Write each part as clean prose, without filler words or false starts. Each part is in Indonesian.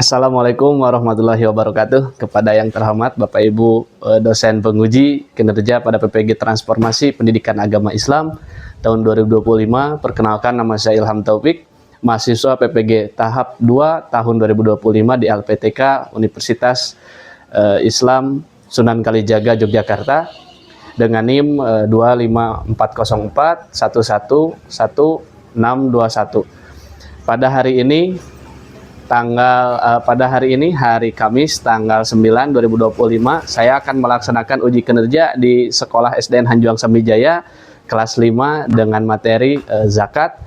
Assalamualaikum warahmatullahi wabarakatuh. Kepada yang terhormat Bapak Ibu dosen penguji kinerja pada PPG Transformasi Pendidikan Agama Islam tahun 2025. Perkenalkan, nama saya Ilham Taufik, mahasiswa PPG tahap 2 tahun 2025 di LPTK Universitas Islam Sunan Kalijaga Yogyakarta dengan NIM 25404 111621. Pada hari ini hari Kamis tanggal 9 2025, saya akan melaksanakan uji kinerja di Sekolah SDN Hanjuang Samijaya kelas 5 dengan materi zakat.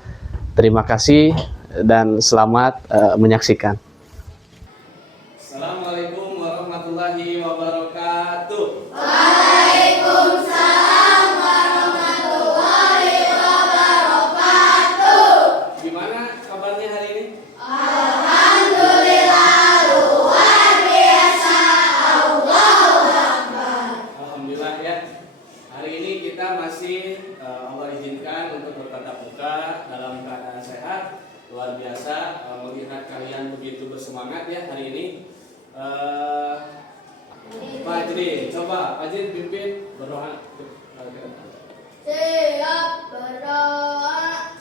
Terima kasih dan selamat menyaksikan. Assalamualaikum warahmatullahi wabarakatuh. Waalaikumsalam warahmatullahi wabarakatuh. Gimana kabarnya hari ini? Alhamdulillah luar biasa. Allahu Akbar. Alhamdulillah ya. Hari ini kita masih Allah izinkan untuk bertatap muka dalam keadaan sehat. Luar biasa melihat kalian begitu bersemangat ya hari ini. Pak Ajrin, coba Pak Ajrin pimpin berdoa. Siap berdoa.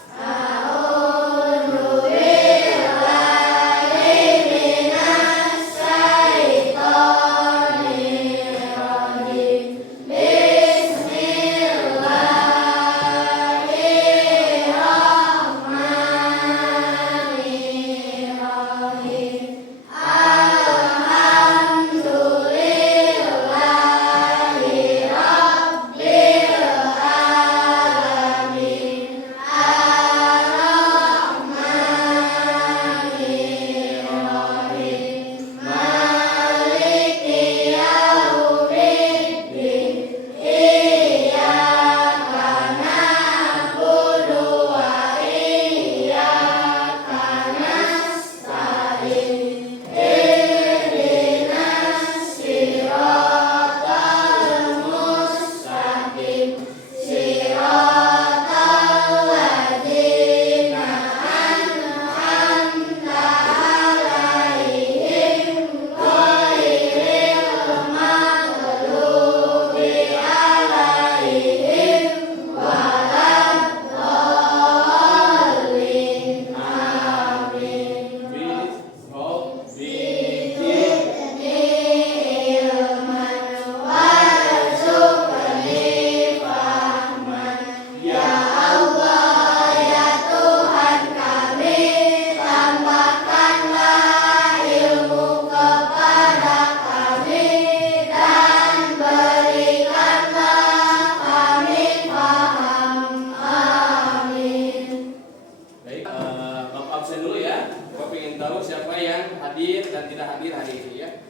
Tahu siapa yang hadir dan tidak hadir hari ini ya.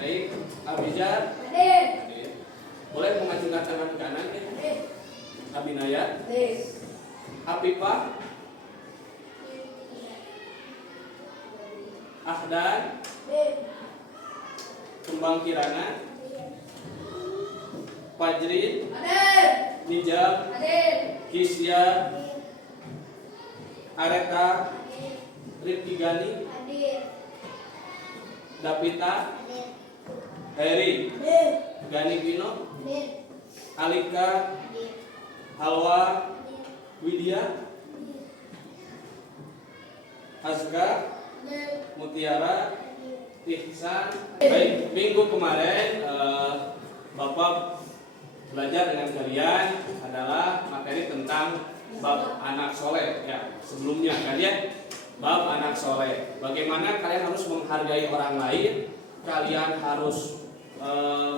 Baik, Abizar Hadir. Boleh mengajukan tangan ke kanan ya. Abinaya, Hadir. Hafifah, Ahdan, Kembang Kirana, Fajrin, Hadir. Nijab, Hadir. Kisya, Areta, Rifki Gani, Hadir. Davita, Hadir. Heri, Hadir. Gani Pino, Hadir. Alika, Hadir. Halwa, Widya, Azka, Hadir. Mutiara, Ihsan. Baik, minggu kemarin Bapak belajar dengan kalian adalah materi tentang bab anak soleh ya. Sebelumnya kan ya, bab anak soleh. Bagaimana kalian harus menghargai orang lain, kalian harus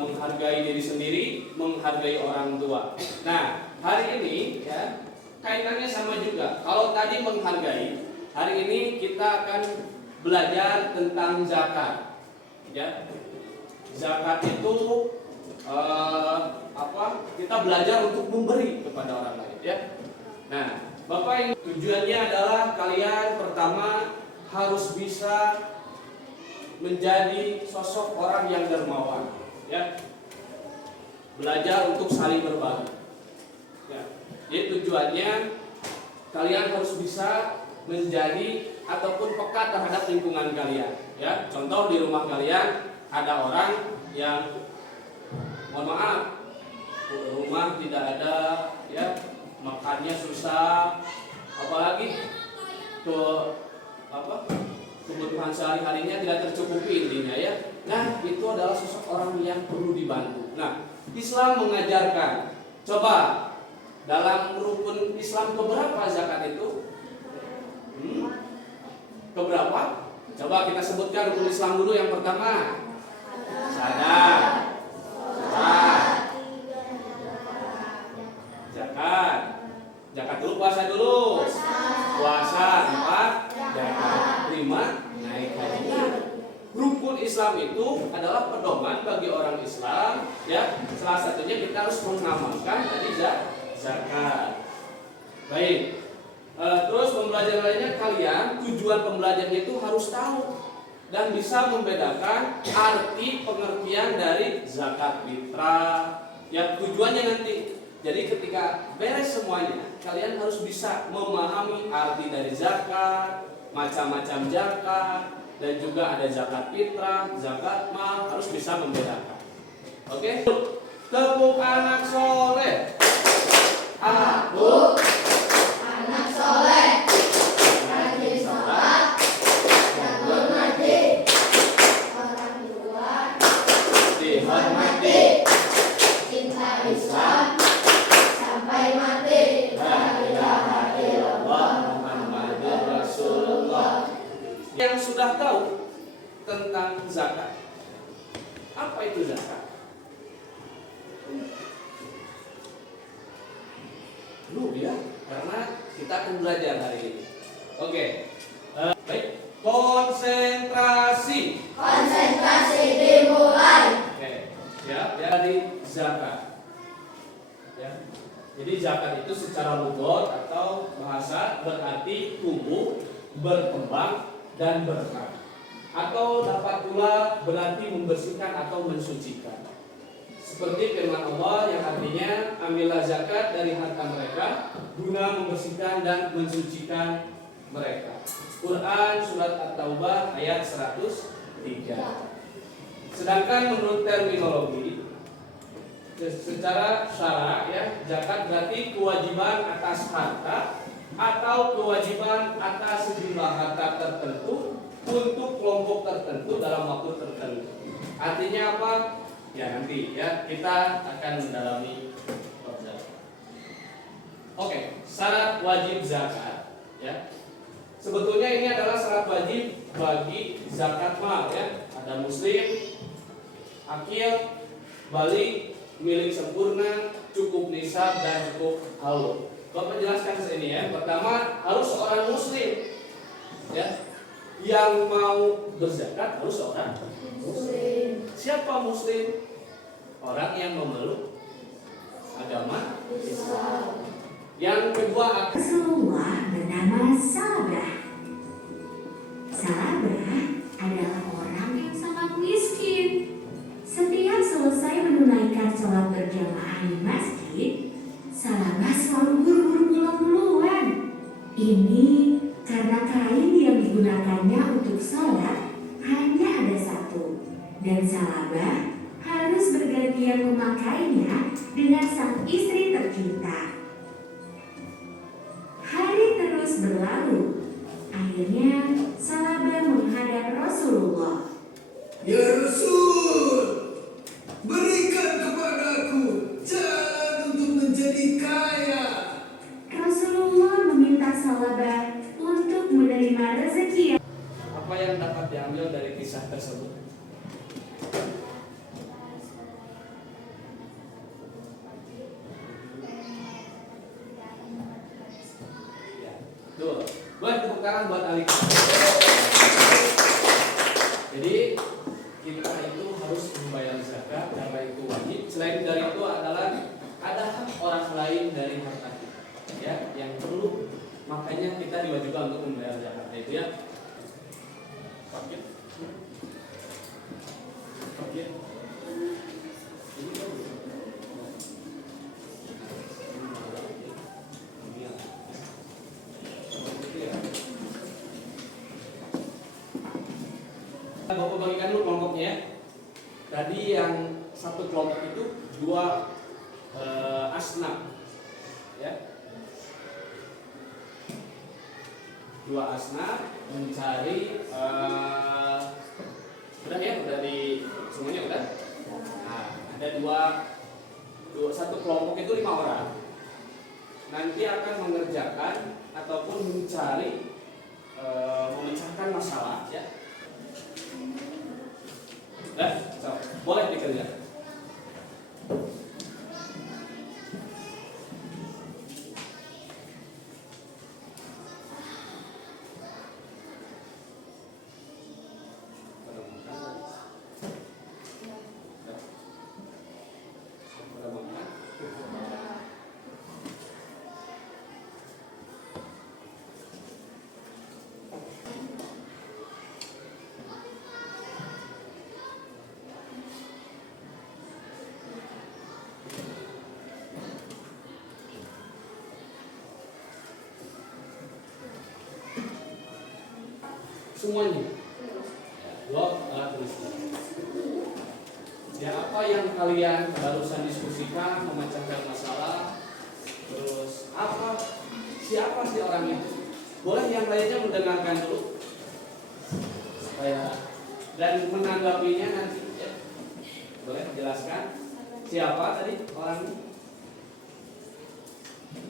menghargai diri sendiri, menghargai orang tua. Nah, hari ini ya kaitannya sama juga. Kalau tadi menghargai, hari ini kita akan belajar tentang zakat. Ya, zakat itu kita belajar untuk memberi kepada orang lain. Ya. Nah, Bapak ini tujuannya adalah kalian pertama harus bisa menjadi sosok orang yang dermawan, ya. Belajar untuk saling berbagi. Ya. Jadi tujuannya kalian harus bisa menjadi ataupun peka terhadap lingkungan kalian. Ya, contoh di rumah kalian ada orang yang, mohon maaf, rumah tidak ada, ya, makannya susah, apalagi ke kebutuhan sehari-harinya tidak tercukupi intinya ya. Nah, itu adalah sosok orang yang perlu dibantu. Nah, Islam mengajarkan, coba dalam rukun Islam keberapa zakat itu? Keberapa? Coba kita sebutkan rukun Islam dulu. Yang pertama, syahadat, zakat. Zakat dulu, puasa dulu. Puasa 4, zakat 5, naik haji. Rukun Islam itu adalah pedoman bagi orang Islam, ya. Salah satunya kita harus mengamalkan tadi zakat. Baik. Terus pembelajaran lainnya, kalian tujuan pembelajaran itu harus tahu dan bisa membedakan arti pengertian dari zakat fitrah. Ya, tujuannya nanti. Jadi ketika beres semuanya, kalian harus bisa memahami arti dari zakat, macam-macam zakat, dan juga ada zakat fitrah, zakat mal, harus bisa membedakan. Oke? Tepuk anak soleh. Aku anak soleh, rajin sholat, jago ngaji, orang tua dihormati, cinta Islam sampai mati. La ilaha illallah Muhammadur Rasulullah. Yang sudah tahu tentang zakat, apa itu zakat? Belum ya, karena kita akan belajar hari ini. Oke, baik, konsentrasi. Konsentrasi dimulai. Oke, ya, dari zakat. Ya, jadi zakat itu secara lugat atau bahasa berarti tumbuh, berkembang, dan berkah. Atau dapat pula berarti membersihkan atau mensucikan. Seperti firman Allah yang artinya, ambillah zakat dari harta mereka guna membersihkan dan mensucikan mereka. Quran surat At-Taubah ayat 103. Sedangkan menurut terminologi secara syara, ya, zakat berarti kewajiban atas harta atau kewajiban atas sejumlah harta tertentu untuk kelompok tertentu dalam waktu tertentu. Artinya apa? Ya, nanti ya kita akan mendalami bab zakat. Oke, syarat wajib zakat, ya. Sebetulnya ini adalah syarat wajib bagi zakat mal, ya. Ada muslim, akil, balik, milik sempurna, cukup nisab, dan cukup haul. Bapak jelaskan sini ya. Pertama, harus seorang muslim, ya. Yang mau berzakat harus seorang muslim. Siapa muslim? Orang yang memeluk agama Islam. Yang kedua, Rasulullah bernama Salabah. Salabah adalah orang yang sangat miskin. Setiap selesai menunaikan sholat berjamaah di masjid, Salabah selalu buru-buru pulang duluan. Ini karena kain yang digunakannya untuk sholat hanya ada satu, dan Salabah harus bergantian memakainya dengan sang istri tercinta. Hari terus berlalu. Akhirnya Salabah menghadap Rasulullah. Ya Rasul, berikan kepadaku jalan untuk menjadi kaya. Rasulullah meminta Salabah untuk menerima rezeki. apa yang dapat diambil dari kisah tersebut? Ya, tuh. Buat tepuk tangan buat Ali. Jadi kita itu harus membayar zakat karena itu wajib. Selain dari itu adalah ada hak orang lain dari harta kita, ya, yang perlu. Makanya kita diwajibkan untuk membayar zakat, itu ya. Fakir. Fakir. Ini kan Bapak bagikan dulu kelompoknya ya. Tadi yang satu kelompok itu dua asnaf, ya. Dua asnaf mencari udah ya, udah di semuanya udah. Nah, ada satu kelompok itu 5 orang. Nanti akan mengerjakan ataupun mencari memecahkan masalah ya. So, boleh dikerjakan. Semuanya blok alat tulis. Ya, apa yang kalian barusan diskusikan, memecahkan masalah, terus siapa sih orang itu? Boleh yang lainnya mendengarkan dulu supaya dan menanggapinya nanti ya. Boleh jelaskan siapa tadi orang ini?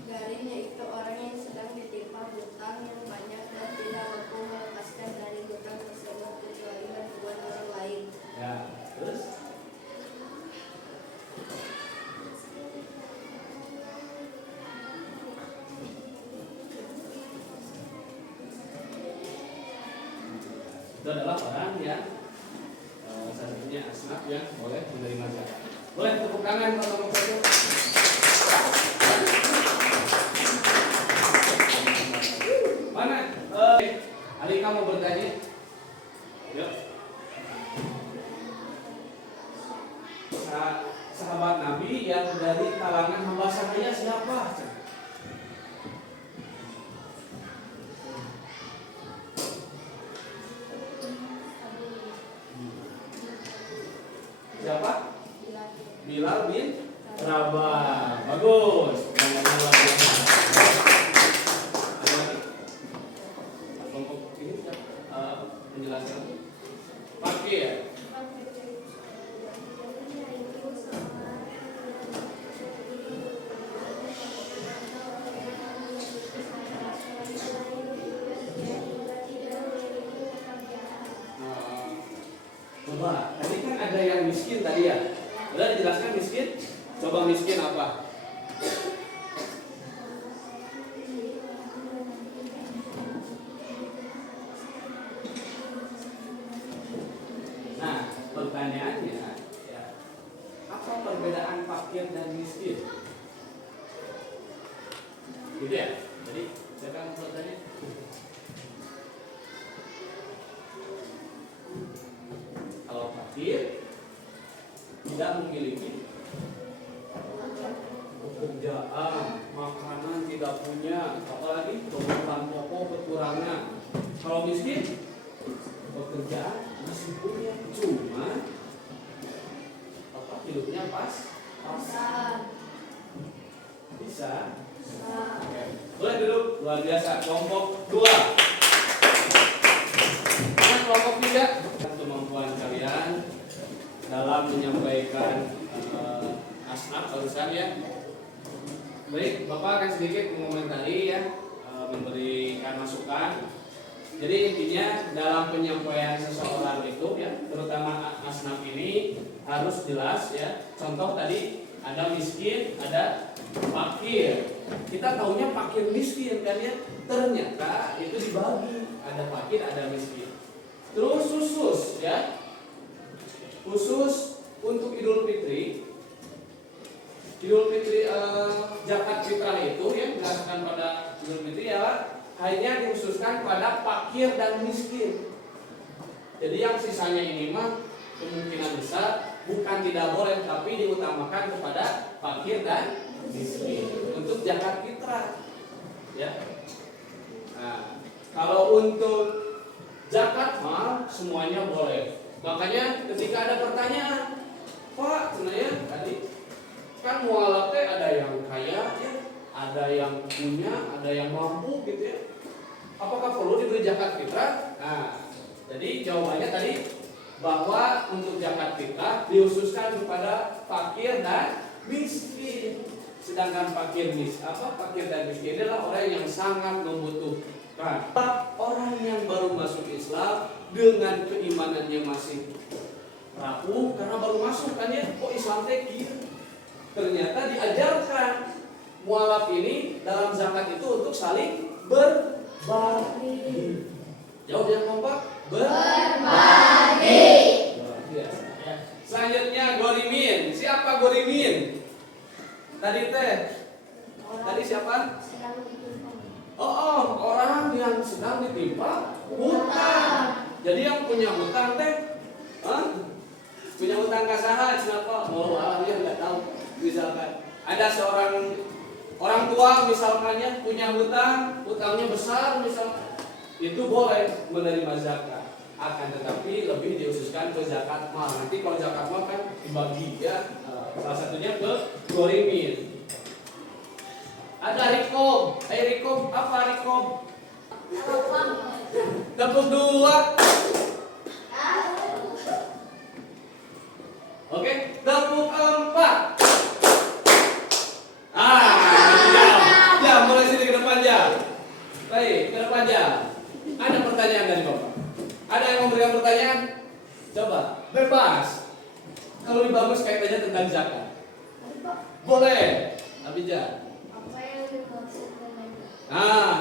Garin yaitu orang yang sedang ditimpa hutang yang banyak dan tidak mampu melepaskan dari hutang tersebut kecuali bantuan orang lain. Ya, terus itu adalah orang yang salah satunya asnaf yang boleh menerima zakat. Boleh tepuk tangan kalau mau itu. Mana? Alika mau bertanya? Yuk. Sahabat Nabi yang dari kalangan hamba sahaya siapa? Siapa? Bilal bin Rabah. Bagus. Luar biasa. Ada lagi? Kelompok ini penjelasan. Pakai ya. Coba, tadi kan ada yang miskin tadi ya. Udah dijelaskan miskin? Coba miskin apa? Nah, pertanyaannya ya, apa perbedaan fakir dan miskin? Gitu ya. Jadi, siapa yang mau bertanya? Kalau fakir tidak memiliki pekerjaan, makanan tidak punya, apalagi kebutuhan pokok kekurangan. Kalau miskin, pekerjaan masih punya, cuma hidupnya pas-pasan. Bisa? Oke. Boleh duduk, luar biasa. Kelompok 2. Nah, kelompok 3. Kemampuan kalian dalam menyampaikan asnaf barusan ya. Baik, Bapak akan sedikit mengomentari ya, memberikan masukan. Jadi intinya dalam penyampaian seseorang itu ya, terutama asnaf ini harus jelas ya. Contoh tadi ada miskin, ada fakir. Kita taunya fakir miskin kan ya. Ternyata itu dibagi, ada fakir, ada miskin. Terus khusus ya. Khusus untuk Idul Fitri. Idul Fitri zakat fitrah itu ya berdasarkan pada Idul Fitri ya hanya dikhususkan pada fakir dan miskin. Jadi yang sisanya ini mah kemungkinan besar bukan tidak boleh tapi diutamakan kepada fakir dan miskin untuk zakat fitrah. Ya. Nah, kalau untuk zakat mal semuanya boleh. Makanya ketika ada pertanyaan, Pak, sebenarnya tadi kan mualaf teh ada yang kaya ya, ada yang punya, ada yang mampu gitu ya. Apakah perlu diberi zakat fitrah? Nah, jadi jawabannya tadi bahwa untuk zakat fitrah dihususkan kepada fakir dan miskin. Sedangkan fakir dan miskin adalah orang yang sangat membutuhkan. Orang yang baru masuk Islam dengan keimanannya masih rapuh karena baru masuk kan ya, kok Islam teh kieu. Ternyata diajarkan mualaf ini dalam zakat itu untuk saling berbagi. Jawab yang kompak, berbagi. Selanjutnya gorimin. Siapa gorimin? Tadi siapa? sedang ditimpa. Orang yang sedang ditimpa hutang. Jadi yang punya hutang teh, punya hutang kasaha, kenapa? Mau alamnya nggak tahu. Misalkan ada seorang orang tua misalkannya punya hutangnya besar misalkan, itu boleh menerima zakat. Akan tetapi lebih diususkan ke zakat mal. Nanti kalau zakat mal kan dibagi ya. Salah satunya ke gorimin. Ada rikob. Rikob apa rikob? Tepuk dua. Oke, tepuk empat. Jam mulai sini ke depan jam. Baik, ke depan jam. Ada pertanyaan dari Bapak? Ada yang memberikan pertanyaan? Coba, bebas. Kalau lebih bagus kaitannya tentang zakat. Boleh. Abijah. Apa yang dimaksud dengan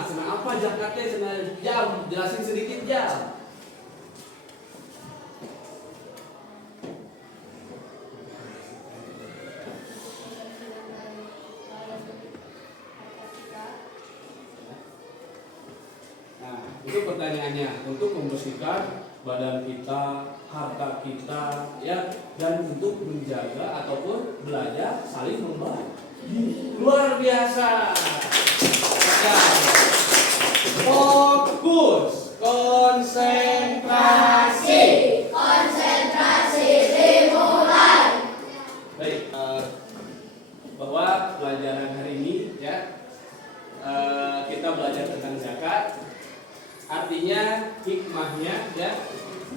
Senang apa zakatnya sebenarnya? Jam, jelasin sedikit jam. Itu pertanyaannya, untuk membersihkan badan kita, harta kita, ya, dan untuk menjaga ataupun belajar saling membagi. Luar biasa. Fokus, konsentrasi. Dimulai. Baik, bahwa pelajaran hari ini, ya, kita belajar tentang zakat. Artinya hikmahnya ya,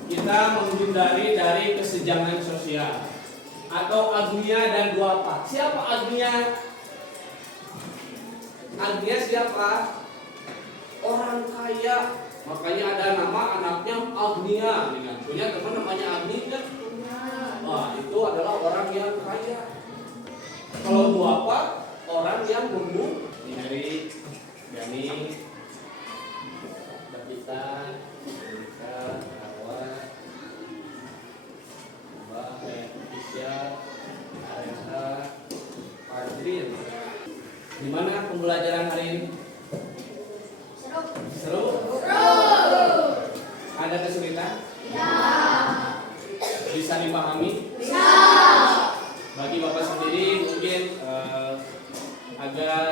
kita menghindari dari kesenjangan sosial atau agnia dan duafa. Siapa agnia? Agnia siapa? Orang kaya. Makanya ada nama anaknya Agnia. Punya teman namanya Agni kan? Wah, itu adalah orang yang kaya. Kalau duafa, orang yang membunuh. Dari Yani, kita Rawat, Mbak Aisyah, Arena, Fadrin. Gimana pembelajaran hari ini? Seru? Ada kesulitan? Ya. Bisa dipahami? Bisa. Bagi Bapak sendiri mungkin agar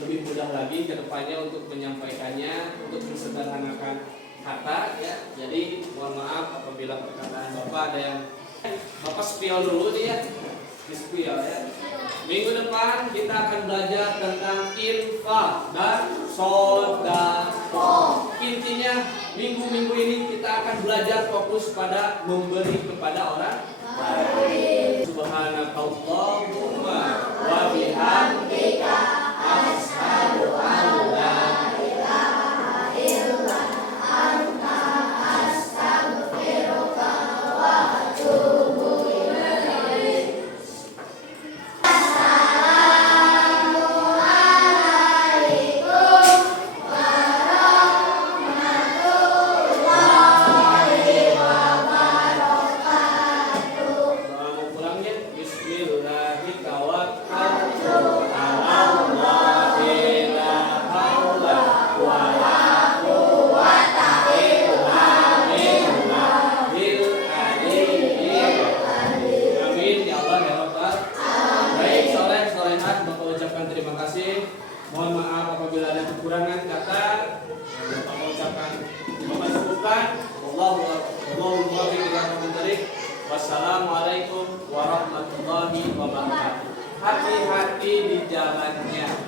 lebih mudah lagi ke depannya untuk menyampaikannya, untuk mensederhanakan kata ya. Jadi mohon maaf apabila perkataan Bapak ada yang Bapak spill dulu nih ya. Di spill ya. Minggu depan kita akan belajar tentang infak dan sedekah. Intinya minggu-minggu ini kita akan belajar fokus pada memberi kepada orang lain. Subhanakallahumma wa bihamdika asyhadu an la ilaha illa anta astaghfiruka wa atubu ilaik. Assalamualaikum warahmatullahi wabarakatuh. Mau pulangnya bismillahirrahmanirrahim. Wassalamualaikum warahmatullahi wabarakatuh. Hati-hati di jalannya.